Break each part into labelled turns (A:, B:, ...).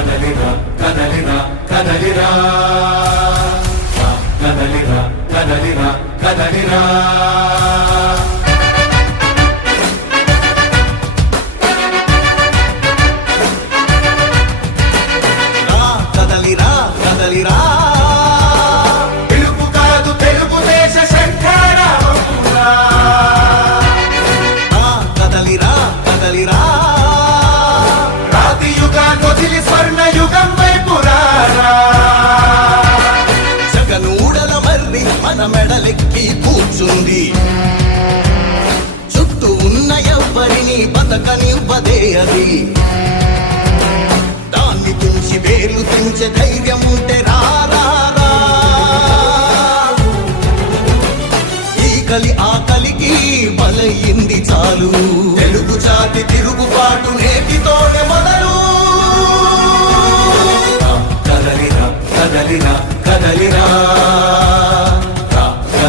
A: కదలిరా కదలిరా కదలిరా రా, కదలిరా కదలిరా కదలిరా
B: మెడలెక్కి కూర్చుంది. చుట్టూ ఉన్న ఎవ్వరిని బతకనివ్వదే అది. దాన్ని తుంచి వేలు తుంచే ధైర్యం ఉంటే రారా ఈ కలి ఆ కలికి బలయింది చాలు. తెలుగు జాతి తిరుగుబాటు నేటితోనే మొదలు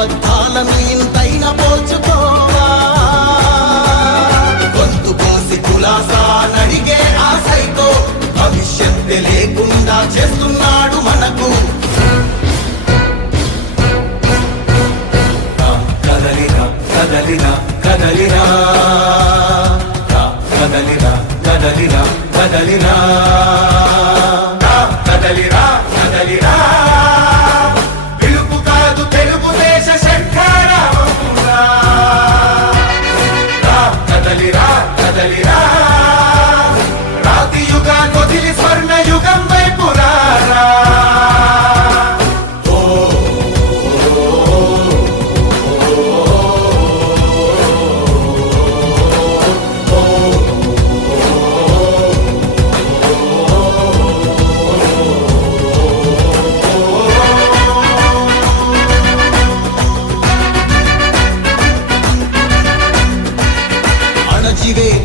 B: నిజం ఇంతైన పోల్చుకోవా? గొంతు కులాసా నడిగే భవిష్యత్తు లేకుండా చేస్తున్నాడు మనకు.
A: కదలిరా కదలిరా కదలిరా కదలిరా కదలిరా కదలిరా కదలిరా కదలిరా